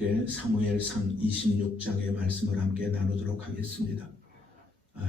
함께 사무엘상 26장의 말씀을 함께 나누도록 하겠습니다.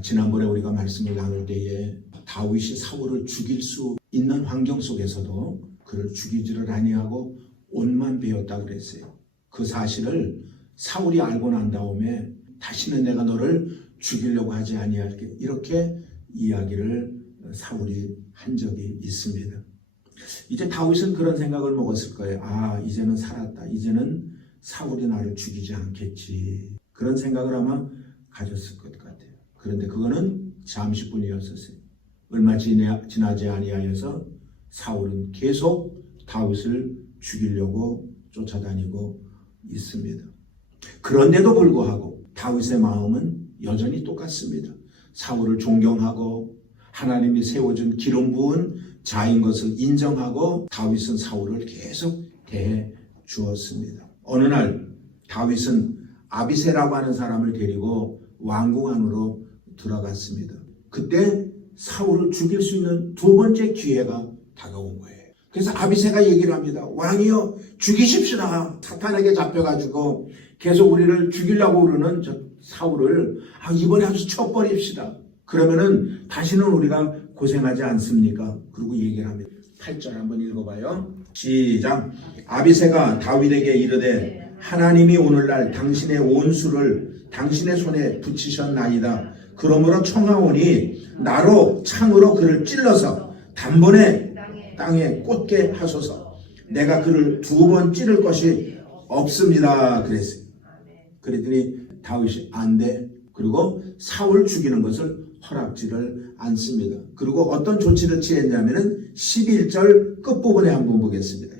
지난번에 우리가 말씀을 나눌 때에 다윗이 사울을 죽일 수 있는 환경 속에서도 그를 죽이지를 아니하고 옷만 베었다 그랬어요. 그 사실을 사울이 알고 난 다음에 다시는 내가 너를 죽이려고 하지 아니할게, 이렇게 이야기를 사울이 한 적이 있습니다. 이제 다윗은 그런 생각을 먹었을 거예요. 이제는 살았다. 이제는 사울이 나를 죽이지 않겠지. 그런 생각을 아마 가졌을 것 같아요. 그런데 그거는 잠시뿐이었었어요. 얼마 지나지 아니하여서 사울은 계속 다윗을 죽이려고 쫓아다니고 있습니다. 그런데도 불구하고 다윗의 마음은 여전히 똑같습니다. 사울을 존경하고 하나님이 세워준 기름 부은 자인 것을 인정하고 다윗은 사울을 계속 대해 주었습니다. 어느 날 다윗은 아비새라고 하는 사람을 데리고 왕궁 안으로 들어갔습니다. 그때 사울을 죽일 수 있는 두 번째 기회가 다가온 거예요. 그래서 아비새가 얘기를 합니다. 왕이여, 죽이십시다. 사탄에게 잡혀가지고 계속 우리를 죽이려고 그러는 저 사울을 이번에 아주 쳐버립시다. 그러면은 다시는 우리가 고생하지 않습니까? 그리고 얘기를 합니다. 8절 한번 읽어봐요. 시작. 아비새가 다윗에게 이르되 하나님이 오늘날 당신의 온수를 당신의 손에 붙이셨나이다. 그러므로 청하오니 나로 창으로 그를 찔러서 단번에 땅에 꽂게 하소서. 내가 그를 두 번 찌를 것이 없습니다. 그랬어요. 그랬더니 다윗이 안 돼. 그리고 사울 죽이는 것을 허락지를 않습니다. 그리고 어떤 조치를 취했냐면은 11절 끝부분에 한번 보겠습니다.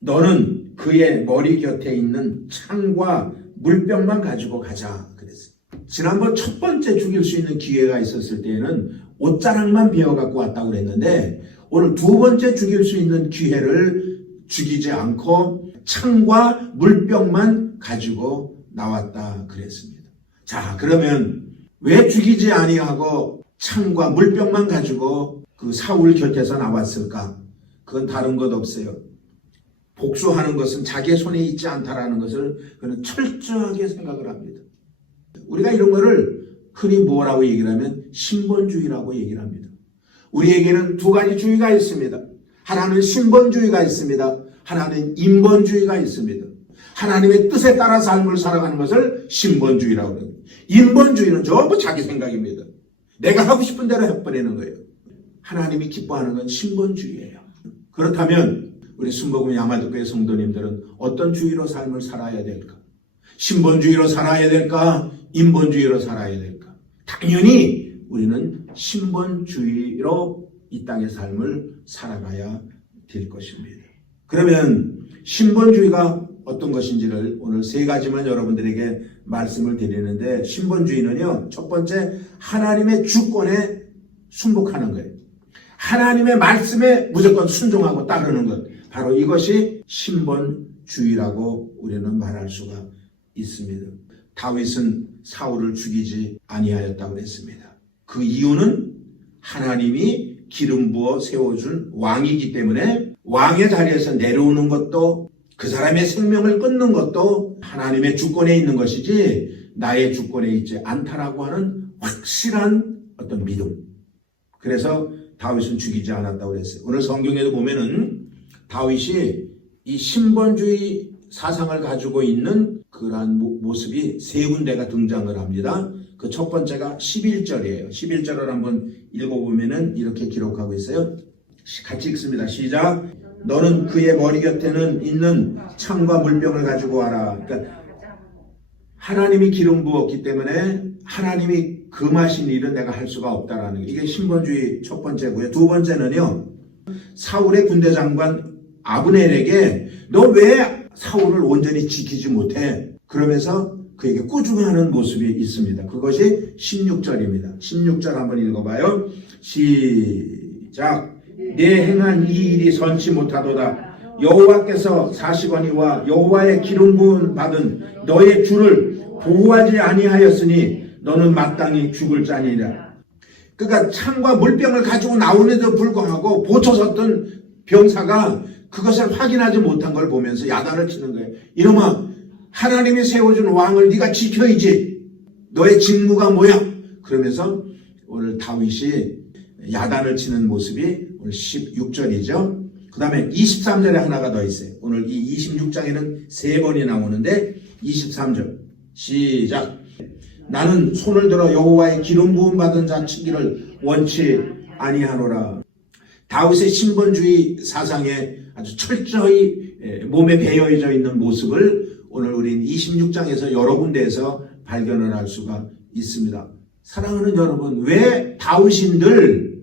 너는 그의 머리 곁에 있는 창과 물병만 가지고 가자. 그랬어요. 지난번 첫 번째 죽일 수 있는 기회가 있었을 때에는 옷자락만 베어갖고 왔다고 그랬는데 오늘 두 번째 죽일 수 있는 기회를 죽이지 않고 창과 물병만 가지고 나왔다 그랬습니다. 자, 그러면 왜 죽이지 아니하고 창과 물병만 가지고 그 사울 곁에서 나왔을까? 그건 다른 것 없어요. 복수하는 것은 자기의 손에 있지 않다라는 것을 그는 철저하게 생각을 합니다. 우리가 이런 거를 흔히 뭐라고 얘기를 하면 신본주의라고 얘기를 합니다. 우리에게는 두 가지 주의가 있습니다. 하나는 신본주의가 있습니다. 하나는 인본주의가 있습니다. 하나님의 뜻에 따라 삶을 살아가는 것을 신본주의라고 합니다. 인본주의는 전부 자기 생각입니다. 내가 하고 싶은 대로 해버리는 거예요. 하나님이 기뻐하는 건 신본주의예요. 그렇다면 우리 순복음 야마도교회 성도님들은 어떤 주의로 삶을 살아야 될까? 신본주의로 살아야 될까? 인본주의로 살아야 될까? 당연히 우리는 신본주의로 이 땅의 삶을 살아가야 될 것입니다. 그러면 신본주의가 어떤 것인지를 오늘 세 가지만 여러분들에게 말씀을 드리는데, 신본주의는요, 첫 번째, 하나님의 주권에 순복하는 거예요. 하나님의 말씀에 무조건 순종하고 따르는 것. 바로 이것이 신본주의라고 우리는 말할 수가 있습니다. 다윗은 사울을 죽이지 아니하였다고 했습니다. 그 이유는 하나님이 기름 부어 세워준 왕이기 때문에 왕의 자리에서 내려오는 것도 그 사람의 생명을 끊는 것도 하나님의 주권에 있는 것이지 나의 주권에 있지 않다라고 하는 확실한 어떤 믿음. 그래서 다윗은 죽이지 않았다고 그랬어요. 오늘 성경에도 보면은 다윗이 이 신본주의 사상을 가지고 있는 그러한 모습이 세 군데가 등장을 합니다. 그 첫 번째가 11절이에요. 11절을 한번 읽어보면은 이렇게 기록하고 있어요. 같이 읽습니다. 시작. 너는 그의 머리 곁에는 있는 창과 물병을 가지고 와라. 그러니까 하나님이 기름 부었기 때문에 하나님이 금하신 일은 내가 할 수가 없다라는 게, 이게 신본주의 첫 번째고요. 두 번째는요, 사울의 군대 장관 아브넬에게 너 왜 사울을 온전히 지키지 못해? 그러면서 그에게 꾸중하는 모습이 있습니다. 그것이 16절입니다. 16절 한번 읽어봐요. 시작. 내 행한 이 일이 선치 못하도다. 여호와께서 사시거니와 여호와의 기름 부음 받은 너의 주를 보호하지 아니하였으니 너는 마땅히 죽을 자니라. 그러니까 창과 물병을 가지고 나오는데도 불구하고 보초 섰던 병사가 그것을 확인하지 못한 걸 보면서 야단을 치는 거예요. 이놈아, 하나님이 세워준 왕을 네가 지켜야지. 너의 직무가 뭐야? 그러면서 오늘 다윗이 야단을 치는 모습이 오늘 16절이죠. 그 다음에 23절에 하나가 더 있어요. 오늘 이 26장에는 3번이 나오는데 23절 시작. 나는 손을 들어 여호와의 기름 부음 받은 자 치기를 원치 아니하노라. 다윗의 신본주의 사상에 아주 철저히 몸에 배어져 있는 모습을 오늘 우린 26장에서 여러 군데에서 발견을 할 수가 있습니다. 사랑하는 여러분, 왜 다윗인들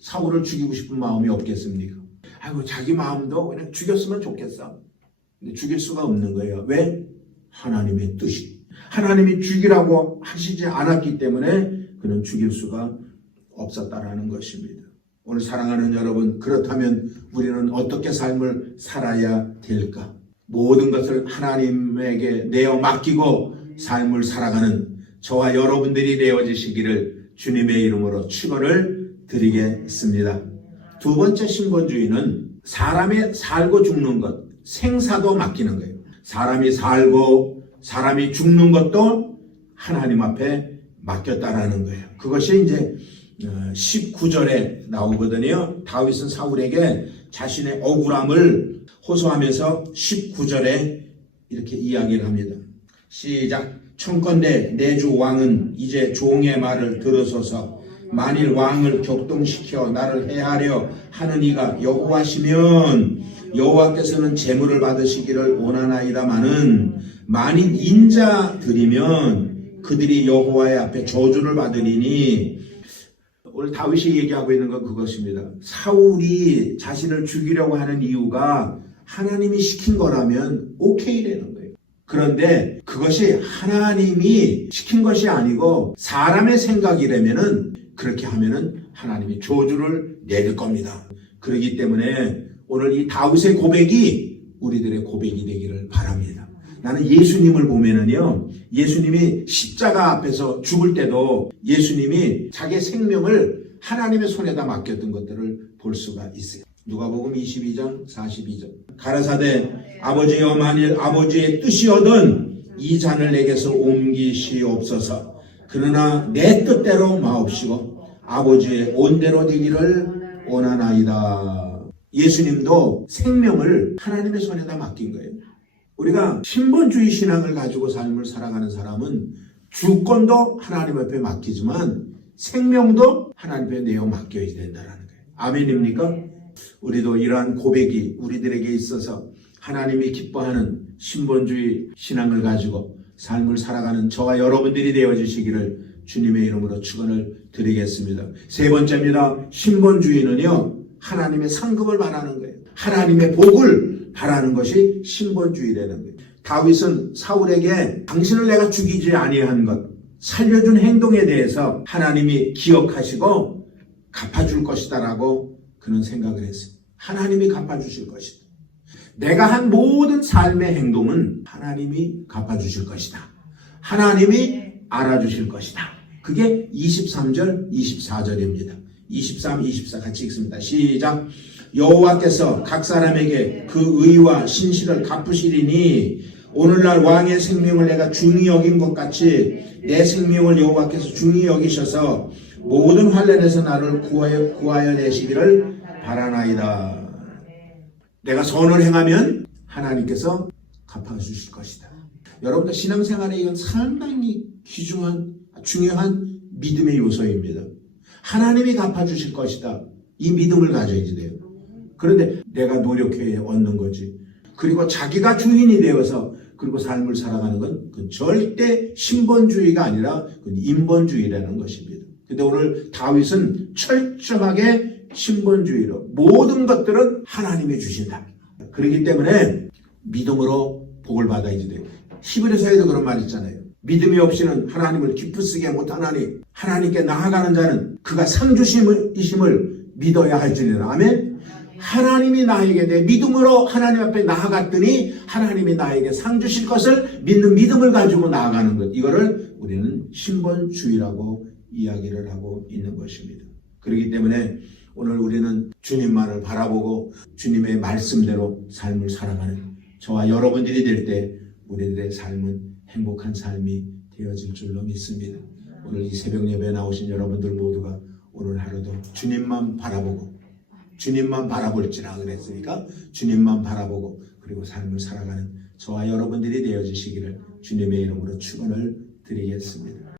사울을 죽이고 싶은 마음이 없겠습니까? 아이고, 자기 마음도 그냥 죽였으면 좋겠어. 근데 죽일 수가 없는 거예요. 왜? 하나님의 뜻이. 하나님이 죽이라고 하시지 않았기 때문에 그는 죽일 수가 없었다라는 것입니다. 오늘 사랑하는 여러분, 그렇다면 우리는 어떻게 삶을 살아야 될까? 모든 것을 하나님에게 내어 맡기고 삶을 살아가는 저와 여러분들이 되어지시기를 주님의 이름으로 축원을 드리겠습니다. 두 번째 신본주의는 사람이 살고 죽는 것, 생사도 맡기는 거예요. 사람이 살고 사람이 죽는 것도 하나님 앞에 맡겼다라는 거예요. 그것이 이제 19절에 나오거든요. 다윗은 사울에게 자신의 억울함을 호소하면서 19절에 이렇게 이야기를 합니다. 시작. 청컨대 내 주 왕은 이제 종의 말을 들으소서. 만일 왕을 격동시켜 나를 해하려 하는 이가 여호와시면 여호와께서는 재물을 받으시기를 원하나이다마는 만일 인자들이면 그들이 여호와의 앞에 저주를 받으리니. 오늘 다윗이 얘기하고 있는 건 그것입니다. 사울이 자신을 죽이려고 하는 이유가 하나님이 시킨 거라면 오케이라는 거예요. 그런데 그것이 하나님이 시킨 것이 아니고 사람의 생각이라면은 그렇게 하면은 하나님이 저주를 내릴 겁니다. 그렇기 때문에 오늘 이 다윗의 고백이 우리들의 고백이 되기를 바랍니다. 나는 예수님을 보면은요, 예수님이 십자가 앞에서 죽을 때도 예수님이 자기의 생명을 하나님의 손에다 맡겼던 것들을 볼 수가 있어요. 누가복음 22장 42절. 가라사대 아버지여 만일 아버지의 뜻이거든 이 잔을 내게서 옮기시옵소서. 그러나 내 뜻대로 마옵시고 아버지의 온대로 되기를 원하나이다. 예수님도 생명을 하나님의 손에다 맡긴 거예요. 우리가 신본주의 신앙을 가지고 삶을 살아가는 사람은 주권도 하나님 앞에 맡기지만 생명도 하나님 앞에 내어 맡겨야 된다는 거예요. 아멘입니까? 우리도 이러한 고백이 우리들에게 있어서 하나님이 기뻐하는 신본주의 신앙을 가지고 삶을 살아가는 저와 여러분들이 되어주시기를 주님의 이름으로 축원을 드리겠습니다. 세 번째입니다. 신본주의는요, 하나님의 상급을 바라는 거예요. 하나님의 복을 바라는 것이 신본주의라는 거예요. 다윗은 사울에게 당신을 내가 죽이지 아니한 것, 살려준 행동에 대해서 하나님이 기억하시고 갚아줄 것이다라고 그는 생각을 했어요. 하나님이 갚아주실 것이다. 내가 한 모든 삶의 행동은 하나님이 갚아주실 것이다. 하나님이 알아주실 것이다. 그게 23절, 24절입니다. 23, 24 같이 읽습니다. 시작. 여호와께서 각 사람에게 그 의와 신실을 갚으시리니 오늘날 왕의 생명을 내가 중히 여긴 것 같이 내 생명을 여호와께서 중히 여기셔서 모든 환난에서 나를 구하여 내시기를 바라나이다. 내가 선을 행하면 하나님께서 갚아주실 것이다. 여러분들 신앙생활에 이건 상당히 중요한 믿음의 요소입니다. 하나님이 갚아주실 것이다. 이 믿음을 가져야지 돼요. 그런데 내가 노력해 얻는 거지. 그리고 자기가 주인이 되어서 그리고 삶을 살아가는 건 그건 절대 신본주의가 아니라 그건 인본주의라는 것입니다. 근데 오늘 다윗은 철저하게 신본주의로 모든 것들은 하나님이 주신다. 그렇기 때문에 믿음으로 복을 받아야지 돼요. 히브리서에도 그런 말 있잖아요. 믿음이 없이는 하나님을 기쁘시게 못하나니 하나님께 나아가는 자는 그가 상주심을 믿어야 할지니라. 아멘. 하나님이 나에게 내 믿음으로 하나님 앞에 나아갔더니 하나님이 나에게 상 주실 것을 믿는 믿음을 가지고 나아가는 것. 이거를 우리는 신본주의라고 이야기를 하고 있는 것입니다. 그렇기 때문에 오늘 우리는 주님만을 바라보고 주님의 말씀대로 삶을 살아가는 저와 여러분들이 될 때 우리들의 삶은 행복한 삶이 되어질 줄로 믿습니다. 오늘 이 새벽 예배에 나오신 여러분들 모두가 오늘 하루도 주님만 바라보고 주님만 바라볼지라 그랬으니까 주님만 바라보고 그리고 삶을 살아가는 저와 여러분들이 되어지시기를 주님의 이름으로 축원을 드리겠습니다.